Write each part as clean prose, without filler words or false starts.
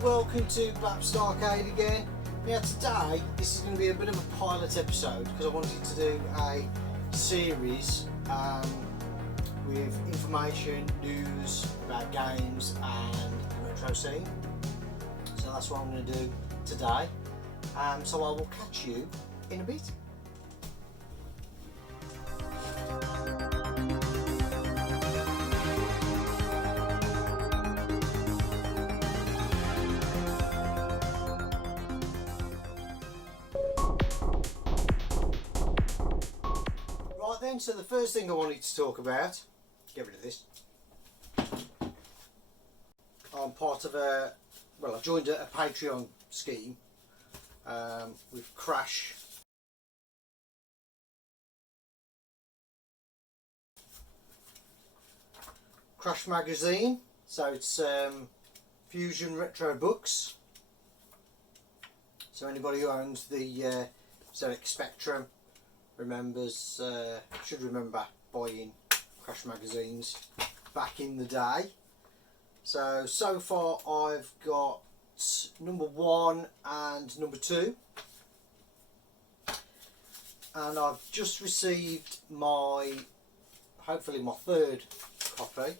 and welcome to Black's Arcade again. Now today this is going to be a bit of a pilot episode because I wanted to do a series with information, news about games and the retro scene. So that's what I'm going to do today. So I will catch you in a bit. So the first thing I wanted to talk about, get rid of this. I'm part of I joined a Patreon scheme with Crash magazine. So it's Fusion Retro Books. So anybody who owns the ZX Spectrum should remember buying Crash magazines back in the day. So far I've got number 1 and number 2, and I've just received hopefully my 3rd copy.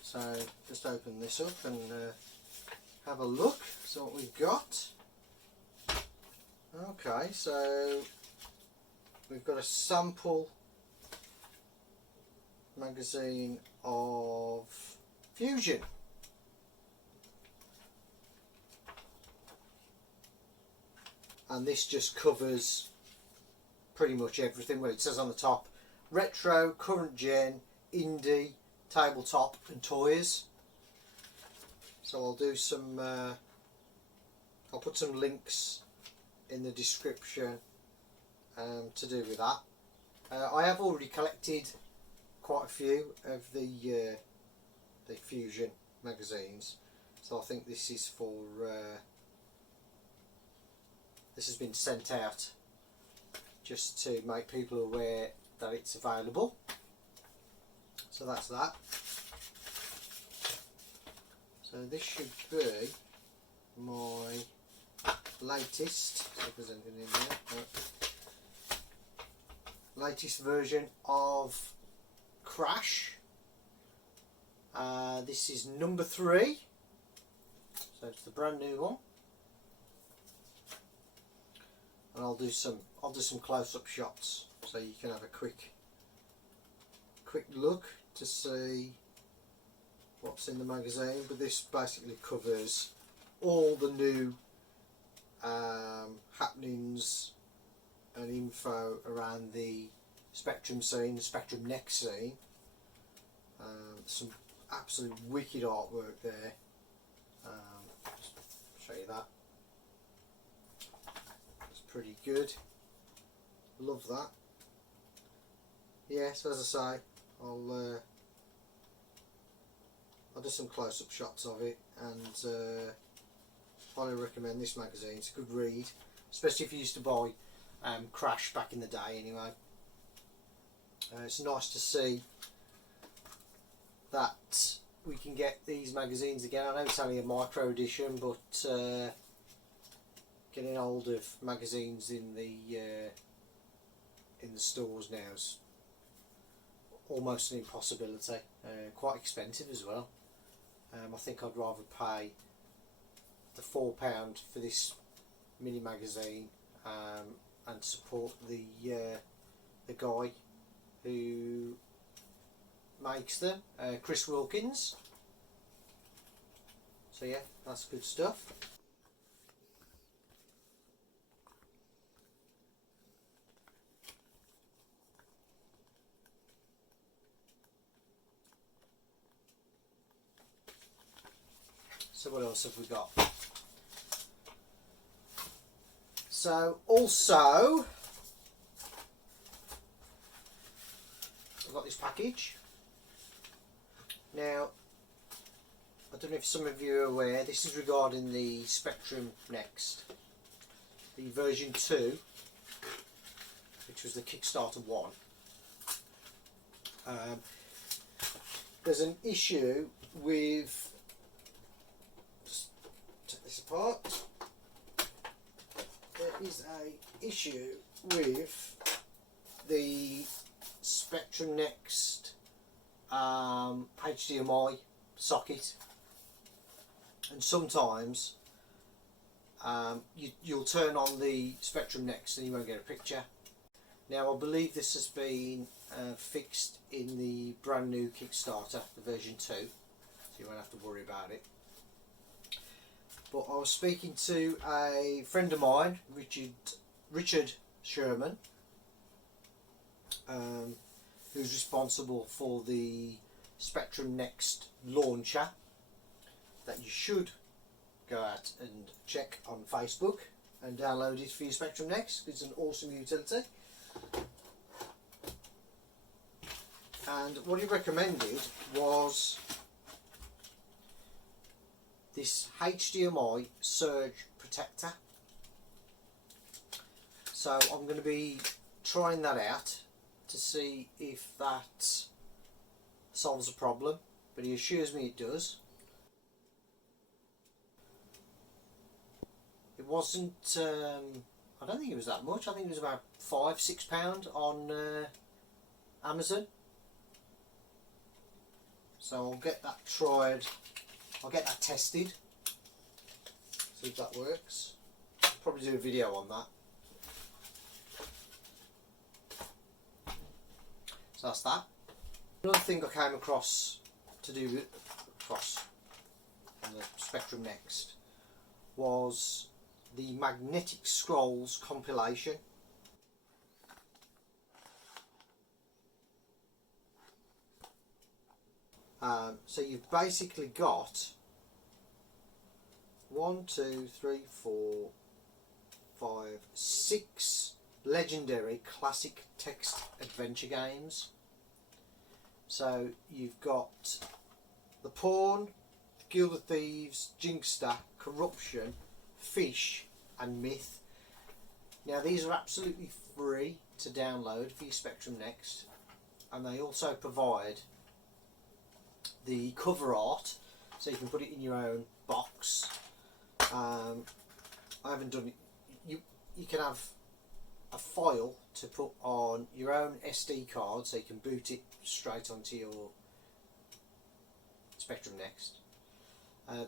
So just open this up and have a look. So what we've got. Okay, so we've got a sample magazine of Fusion. And this just covers pretty much everything. Well, it says on the top, retro, current gen, indie, tabletop and toys. So I'll do some, I'll put some links in the description to do with that. I have already collected quite a few of the Fusion magazines, so I think this is for this has been sent out just to make people aware that it's available. So that's that. So this should be my latest. If there's anything in there. Latest version of Crash. This is number 3, so it's the brand new one, and I'll do some close-up shots so you can have a quick look to see what's in the magazine. But this basically covers all the new happenings and info around the Spectrum scene, the Spectrum Next scene. Some absolute wicked artwork there. Just show you that. It's pretty good. Love that. Yeah, so as I say, I'll do some close-up shots of it, and highly recommend this magazine. It's a good read, especially if you used to buy Crash back in the day anyway. It's nice to see that we can get these magazines again. I know it's only a micro edition, but getting hold of magazines in the stores now is almost an impossibility. Quite expensive as well. I think I'd rather pay the £4 for this mini magazine and support the guy who makes them, Chris Wilkins. So yeah, that's good stuff. So what else have we got? So also I've got this package. Now, I don't know if some of you are aware, this is regarding the Spectrum Next, the version 2, which was the Kickstarter 1. There's an issue with, just take this apart, there is a issue with the Spectrum Next HDMI socket, and sometimes you'll turn on the Spectrum Next and you won't get a picture. Now, I believe this has been fixed in the brand new Kickstarter, the version 2, so you won't have to worry about it. But I was speaking to a friend of mine, Richard Sherman, who's responsible for the Spectrum Next launcher that you should go out and check on Facebook and download it for your Spectrum Next. It's an awesome utility. And what he recommended was this HDMI surge protector. So I'm going to be trying that out to see if that solves a problem, but he assures me it does. It wasn't, I don't think it was that much. I think it was about £5–6 on Amazon. So I'll get that tried, I'll get that tested, see if that works. I'll probably do a video on that. So that's that. Another thing I came across to do with on the Spectrum Next was the Magnetic Scrolls compilation. So you've basically got 6 legendary classic text adventure games. So you've got The Pawn, Guild of Thieves, Jinxter, Corruption, Fish and Myth. Now these are absolutely free to download for your Spectrum Next, and they also provide the cover art so you can put it in your own box. I haven't done it. You can have a file to put on your own SD card so you can boot it straight onto your Spectrum Next.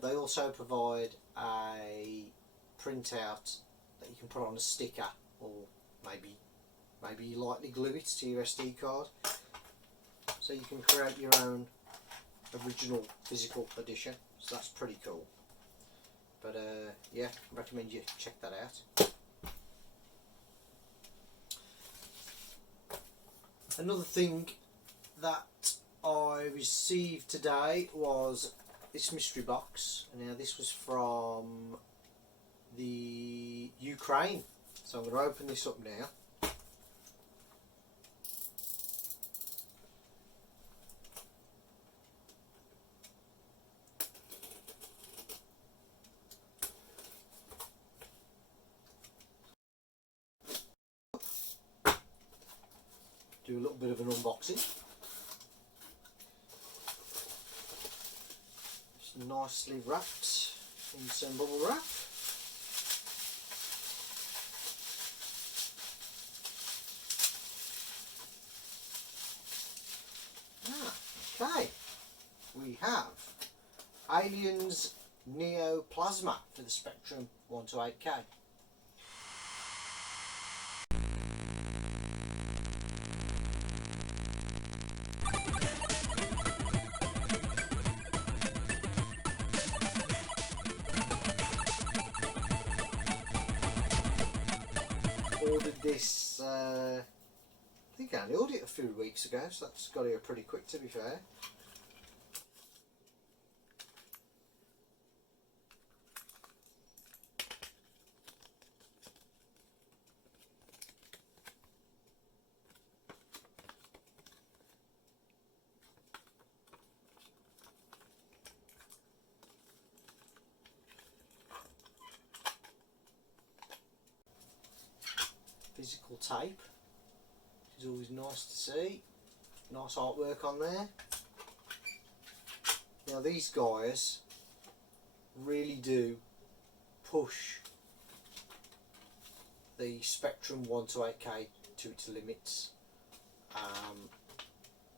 They also provide a printout that you can put on a sticker, or maybe you lightly glue it to your SD card, so you can create your own original physical edition. So that's pretty cool. But yeah, I recommend you check that out. Another thing that I received today was this mystery box. Now this was from the Ukraine, so I'm going to open this up now. Do a little bit of an unboxing. It's nicely wrapped in some bubble wrap. Okay, we have Aliens Neo Plasma for the Spectrum 1 to 8K. Ordered this, I think I only ordered it a few weeks ago, so that's got here pretty quick, to be fair. Physical tape, which is always nice to see. Nice artwork on there. Now these guys really do push the Spectrum 128K to its limits.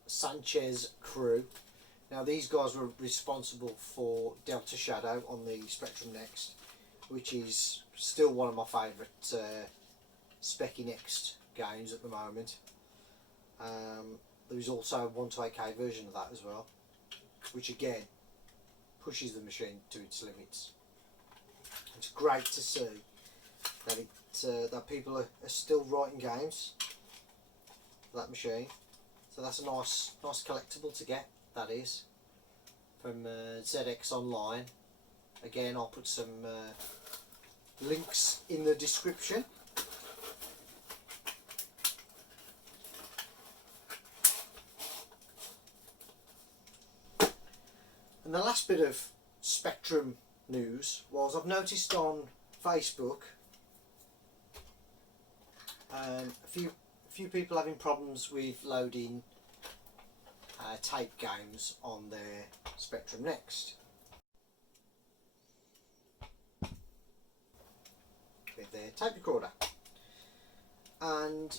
Sanchez crew. Now these guys were responsible for Delta Shadow on the Spectrum Next, which is still one of my favourite Speccy Next games at the moment. There is also a 128K version of that as well, which again pushes the machine to its limits. It's great to see that that people are still writing games for that machine. So that's a nice collectible to get. That is from ZX Online. Again, I'll put some links in the description. And the last bit of Spectrum news was I've noticed on Facebook a few people having problems with loading tape games on their Spectrum Next with their tape recorder. And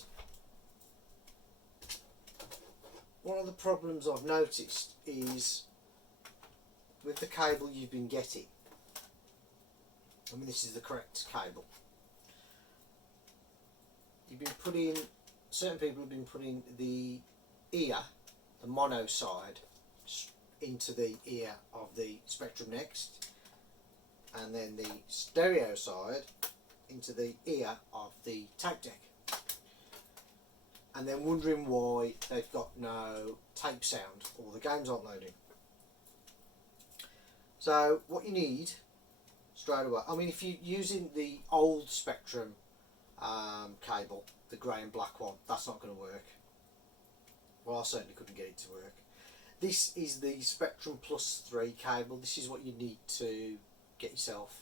one of the problems I've noticed is with the cable you've been getting. I mean, this is the correct cable. You've been putting, certain people have been putting the ear, the mono side, into the ear of the Spectrum Next, and then the stereo side into the ear of the tape deck, and then wondering why they've got no tape sound or the games aren't loading. So what you need straight away, I mean, if you're using the old Spectrum cable, the grey and black one, that's not going to work. Well, I certainly couldn't get it to work. This is the Spectrum Plus 3 cable. This is what you need to get yourself.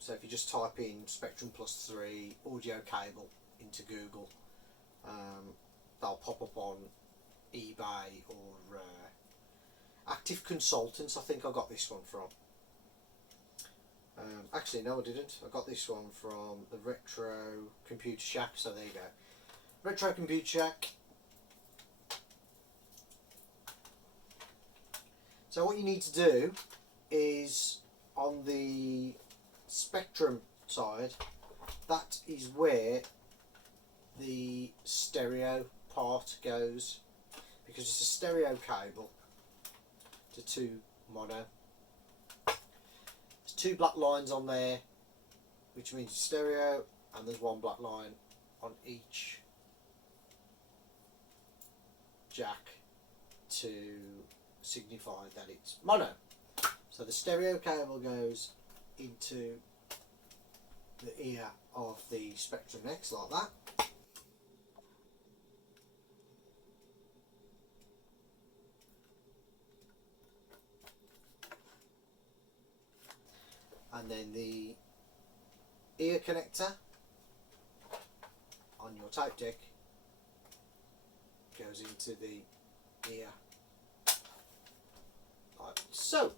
So if you just type in Spectrum Plus 3 audio cable into Google, they'll pop up on eBay or Active Consultants. I think I got this one from. Actually, no, I didn't. I got this one from the Retro Computer Shack. So there you go. Retro Computer Shack. So what you need to do is on the Spectrum side, that is where the stereo part goes, because it's a stereo cable to 2 mono. There's 2 black lines on there, which means it's stereo, and there's 1 black line on each jack to signify that it's mono. So the stereo cable goes into the ear of the Spectrum Next like that. And then the ear connector on your tape deck goes into the ear like so.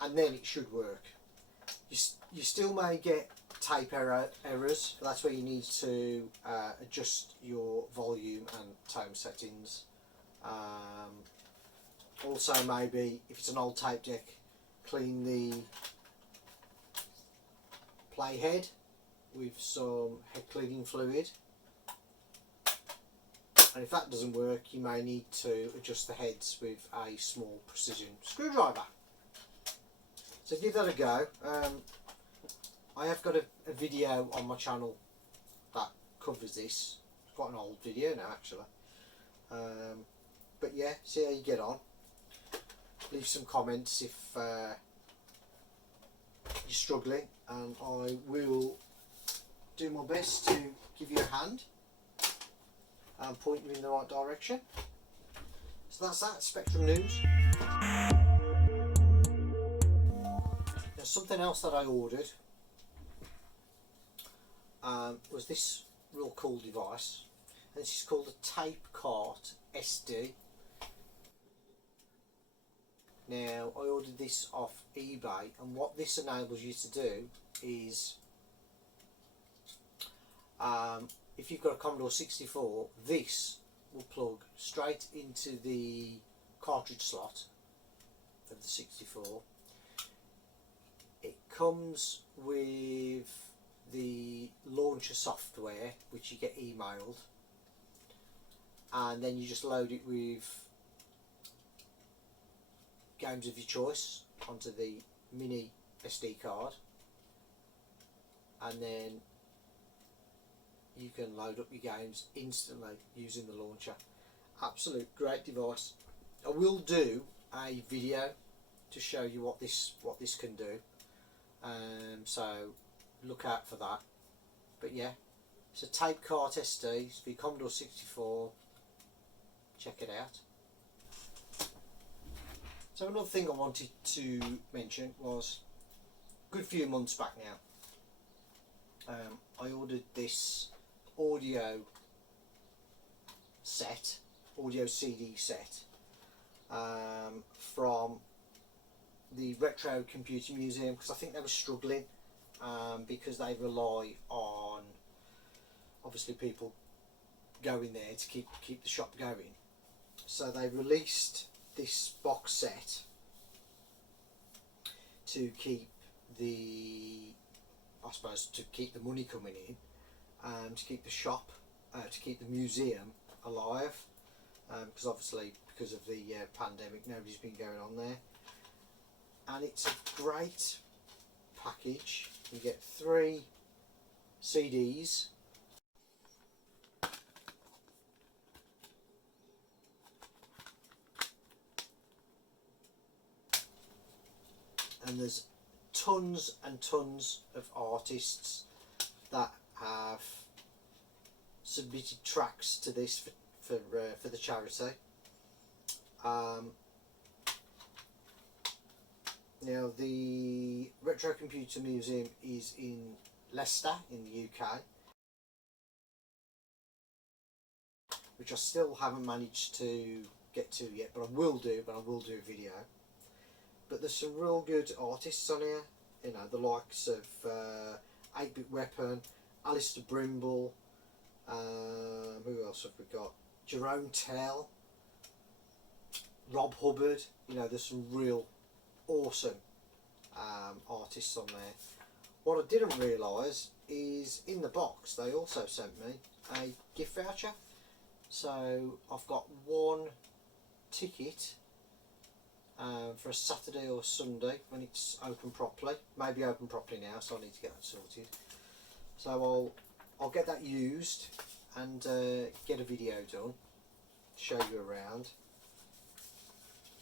And then it should work. You still may get tape errors. That's where you need to adjust your volume and tone settings. Also, maybe if it's an old tape deck, clean the playhead with some head cleaning fluid. And if that doesn't work, you may need to adjust the heads with a small precision screwdriver. So give that a go. I have got a video on my channel that covers this. It's quite an old video now, actually. But yeah, see how you get on. Leave some comments if you're struggling, and I will do my best to give you a hand and point you in the right direction. So that's that, Spectrum news. There's something else that I ordered. was this real cool device, and this is called a Tape Cart SD. Now, I ordered this off eBay, and what this enables you to do is, if you've got a Commodore 64, this will plug straight into the cartridge slot of the 64. It comes with the launcher software, which you get emailed, and then you just load it with games of your choice onto the mini SD card, and then you can load up your games instantly using the launcher. Absolute great device. I will do a video to show you what this can do, so look out for that. But yeah, it's a Tape Cart SD, it's for your Commodore 64. Check it out. So another thing I wanted to mention was, a good few months back now, I ordered this audio CD set from the Retro Computer Museum, because I think they were struggling, because they rely on obviously people going there to keep the shop going. So they released this box set to keep the, I suppose, to keep the money coming in, and to keep the shop, to keep the museum alive, because obviously because of the pandemic nobody's been going on there. And it's a great package. You get 3 CDs, and there's tons and tons of artists that have submitted tracks to this for the charity. Now, the Retro Computer Museum is in Leicester in the UK, which I still haven't managed to get to yet, but I will do a video. But there's some real good artists on here, you know, the likes of 8-Bit Weapon, Alistair Brimble, who else have we got? Jerome Tell, Rob Hubbard. You know, there's some real awesome artists on there. What I didn't realise is in the box they also sent me a gift voucher. So I've got 1 ticket for a Saturday or Sunday when it's open properly. Maybe open properly now, so I need to get that sorted. So I'll get that used and get a video done, show you around.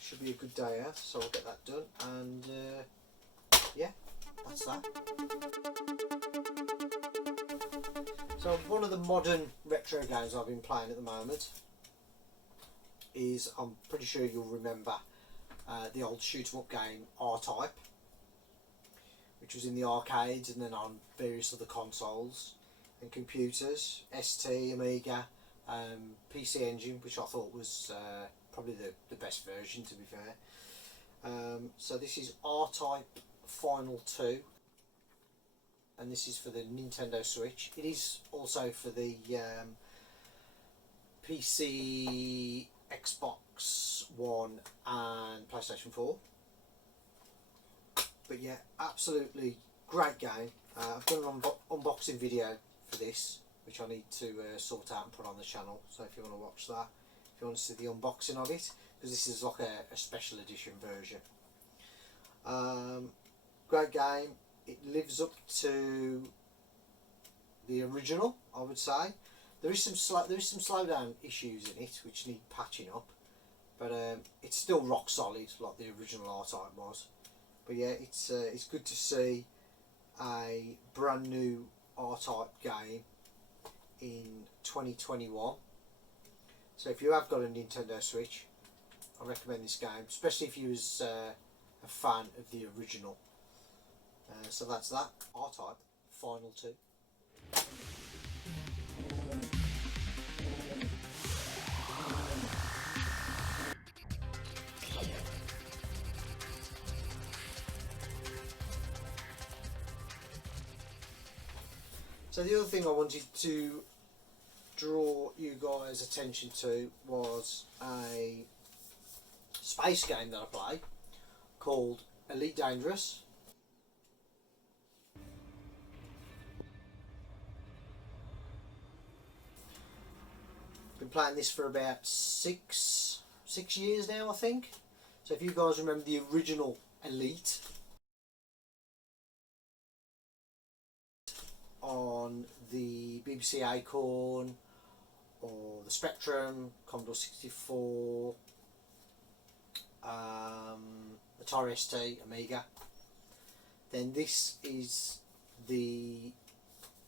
Should be a good day out, so I'll get that done, and yeah, that's that. So one of the modern retro games I've been playing at the moment is, I'm pretty sure you'll remember, the old shoot 'em up game R-Type, which was in the arcades and then on various other consoles and computers, ST, Amiga, PC Engine, which I thought was probably the best version, to be fair. So this is R-Type Final 2, and this is for the Nintendo Switch. It is also for the PC, Xbox One and PlayStation 4. But yeah, absolutely great game. I've done an unboxing video for this, which I need to sort out and put on the channel, so if you want to watch that, if you want to see the unboxing of it, because this is like a special edition version. Great game. It lives up to the original, I would say. There is some slowdown issues in it which need patching up, but it's still rock solid like the original R-Type was. But yeah, it's good to see a brand new R-Type game in 2021. So if you have got a Nintendo Switch, I recommend this game, especially if you was a fan of the original. So that's that, R-Type Final 2. So the other thing I wanted to draw you guys' attention to was a space game that I play called Elite Dangerous. Been playing this for about six years now, I think. So if you guys remember the original Elite on the BBC Acorn or the Spectrum, Commodore 64, Atari ST, Amiga, then this is the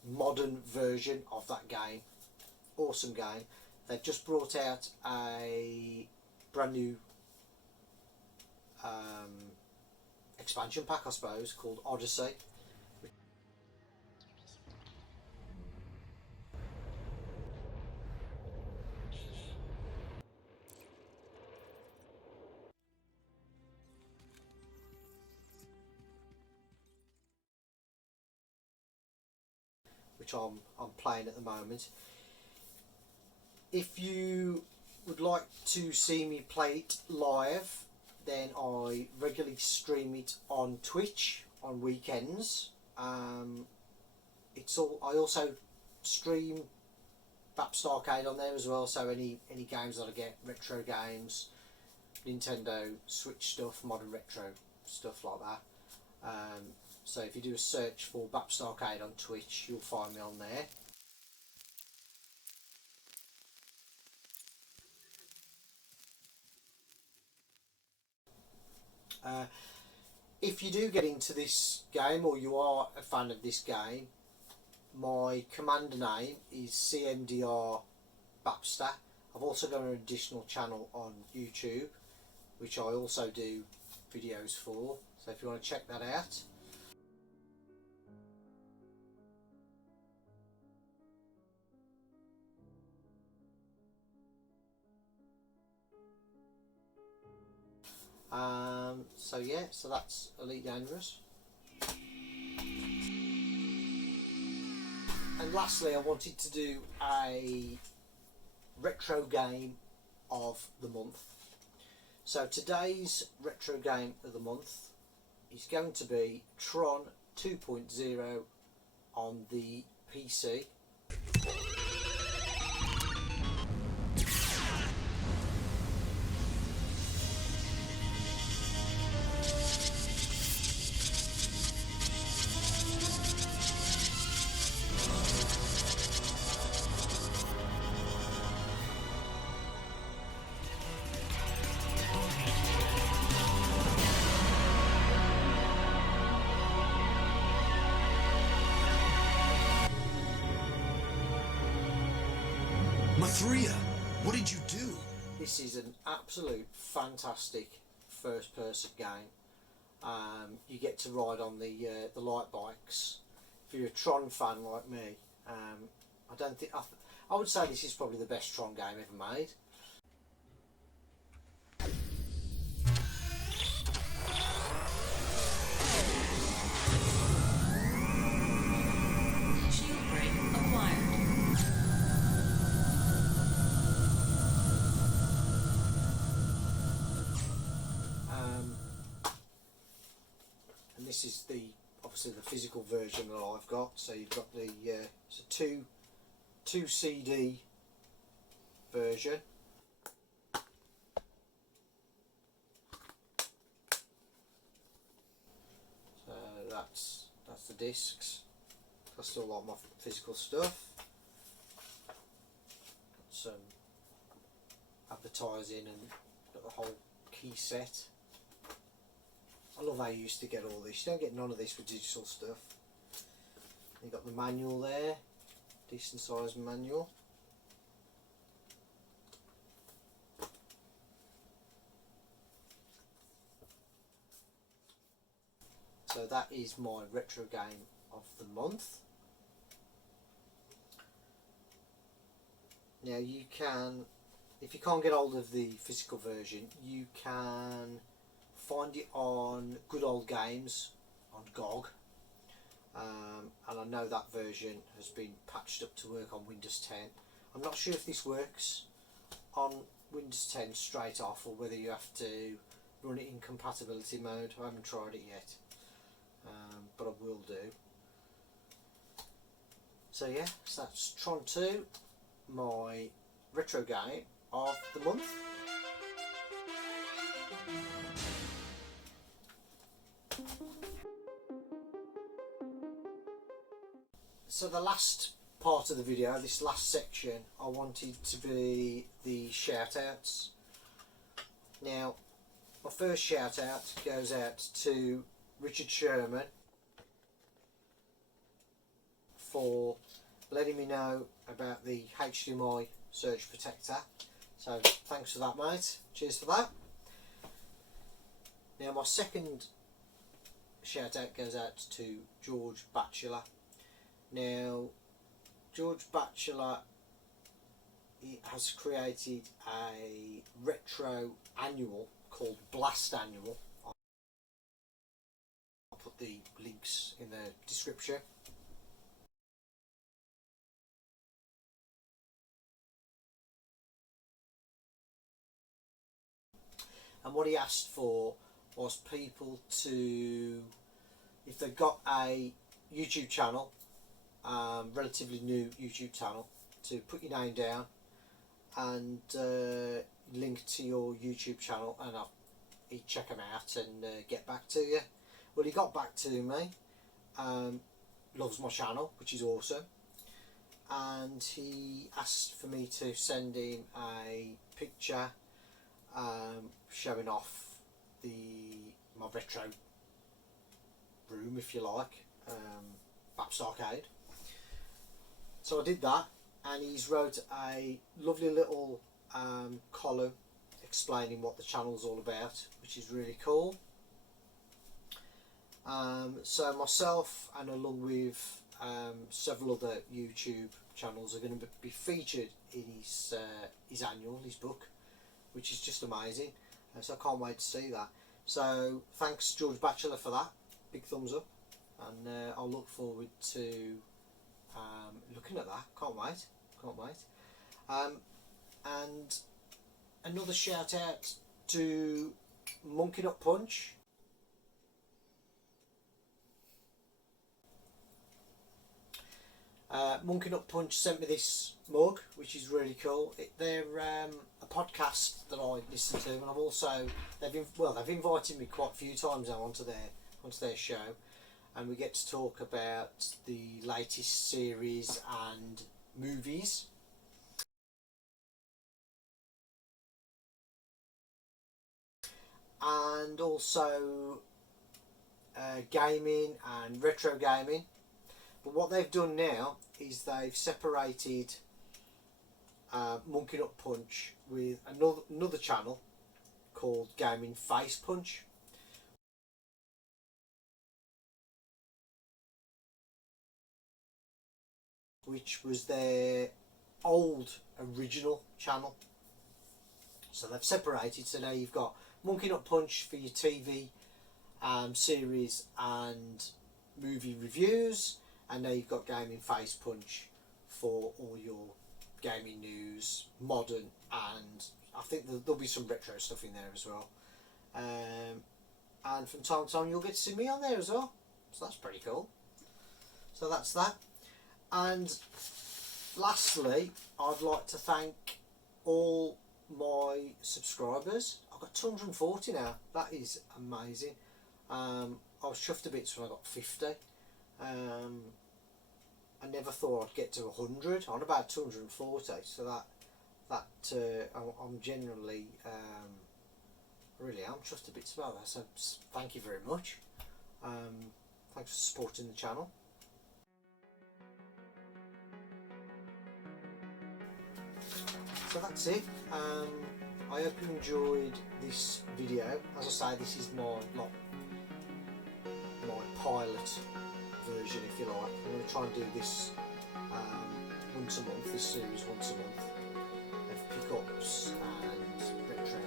modern version of that game. Awesome game. They've just brought out a brand new expansion pack, I suppose, called Odyssey. Which I'm playing at the moment. If you would like to see me play it live, then I regularly stream it on Twitch on weekends. I also stream Baps Arcade on there as well, so any games that I get, retro games, Nintendo Switch stuff, modern retro stuff like that. So if you do a search for Baps Arcade on Twitch, you'll find me on there. If you do get into this game, or you are a fan of this game, my commander name is CMDR Bapster. I've also got an additional channel on YouTube, which I also do videos for, so if you want to check that out. So yeah, so that's Elite Dangerous. And lastly, I wanted to do a retro game of the month. So today's retro game of the month is going to be Tron 2.0 on the PC. Mathria, what did you do? This is an absolute fantastic first-person game. You get to ride on the light bikes. If you're a Tron fan like me, I don't think I would say this is probably the best Tron game ever made. This is obviously the physical version that I've got. So you've got the it's a two CD version. So that's the discs. I still like my physical stuff. Got some advertising and got the whole key set. I love how you used to get all this. You don't get none of this with digital stuff. You've got the manual there, decent sized manual. So that is my retro game of the month. Now you can, if you can't get hold of the physical version, you can find it on Good Old Games on GOG, and I know that version has been patched up to work on Windows 10. I'm not sure if this works on Windows 10 straight off or whether you have to run it in compatibility mode. I haven't tried it yet, but I will do. So yeah, so that's Tron 2, my retro game of the month. So the last part of the video, this last section, I wanted to be the shout-outs. Now, my first shout-out goes out to Richard Sherman for letting me know about the HDMI surge protector. So thanks for that, mate. Cheers for that. Now my second shout out goes out to George Batchelor. Now George Batchelor, he has created a retro annual called Blast Annual. I'll put the links in the description. And what he asked for was people to, if they've got a YouTube channel, relatively new YouTube channel, to put your name down and link to your YouTube channel, and he'd check them out and get back to you. Well, he got back to me, loves my channel, which is awesome, and he asked for me to send him a picture showing off my retro room, if you like, Baps Arcade. So I did that, and he's wrote a lovely little column explaining what the channel's all about, which is really cool. So myself, and along with several other YouTube channels, are going to be featured in his annual, his book, which is just amazing. So I can't wait to see that. So thanks George Batchelor for that. Big thumbs up, and I'll look forward to looking at that. Can't wait. And another shout out to Monkey Nut Punch. Monkey Nut Punch sent me this mug, which is really cool. They're a podcast that I listen to, and I've also they've invited me quite a few times now onto their show, and we get to talk about the latest series and movies. And also gaming and retro gaming. But what they've done now is they've separated Monkey Nut Punch with another channel called Gaming Face Punch, which was their old original channel. So they've separated, so now you've got Monkey Nut Punch for your TV series and movie reviews, and now you've got Gaming Face Punch for all your gaming news, modern, and I think there'll be some retro stuff in there as well. And from time to time you'll get to see me on there as well, so that's pretty cool. So that's that. And lastly, I'd like to thank all my subscribers. I've got 240 now. That is amazing. I was chuffed a bit when I got 50. I never thought I'd get to 100. I'm about 240, so that I'm generally really am chuffed a bit about that. So thank you very much. Thanks for supporting the channel. So that's it. I hope you enjoyed this video. As I say, this is my pilot version, if you like. I'm going to try and do this once a month, this series once a month. backups and retro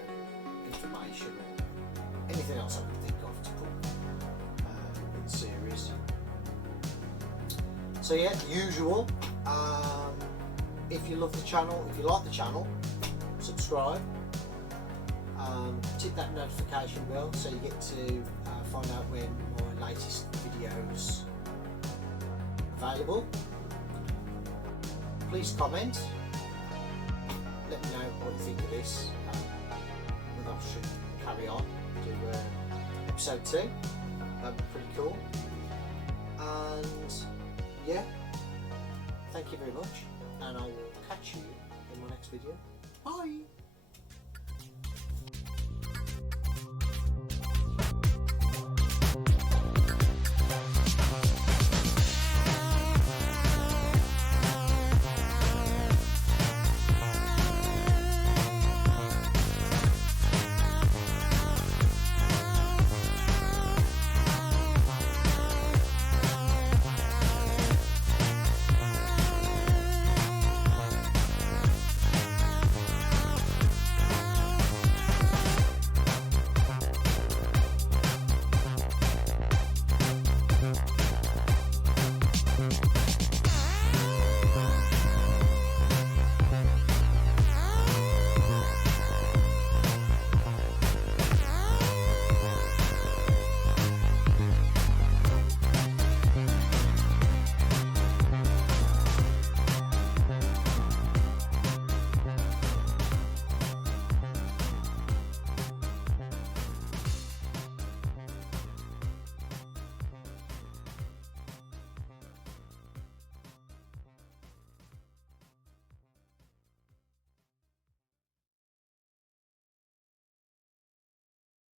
information or anything else I can think of to put in the series. So yeah, usual. If you love the channel, if you like the channel, subscribe. Tip that notification bell so you get to find out when my latest videos are available. Please comment. Let me know what you think of this. Whether I should carry on do episode 2. That'd be pretty cool. And yeah, thank you very much, and I will catch you in my next video. Bye.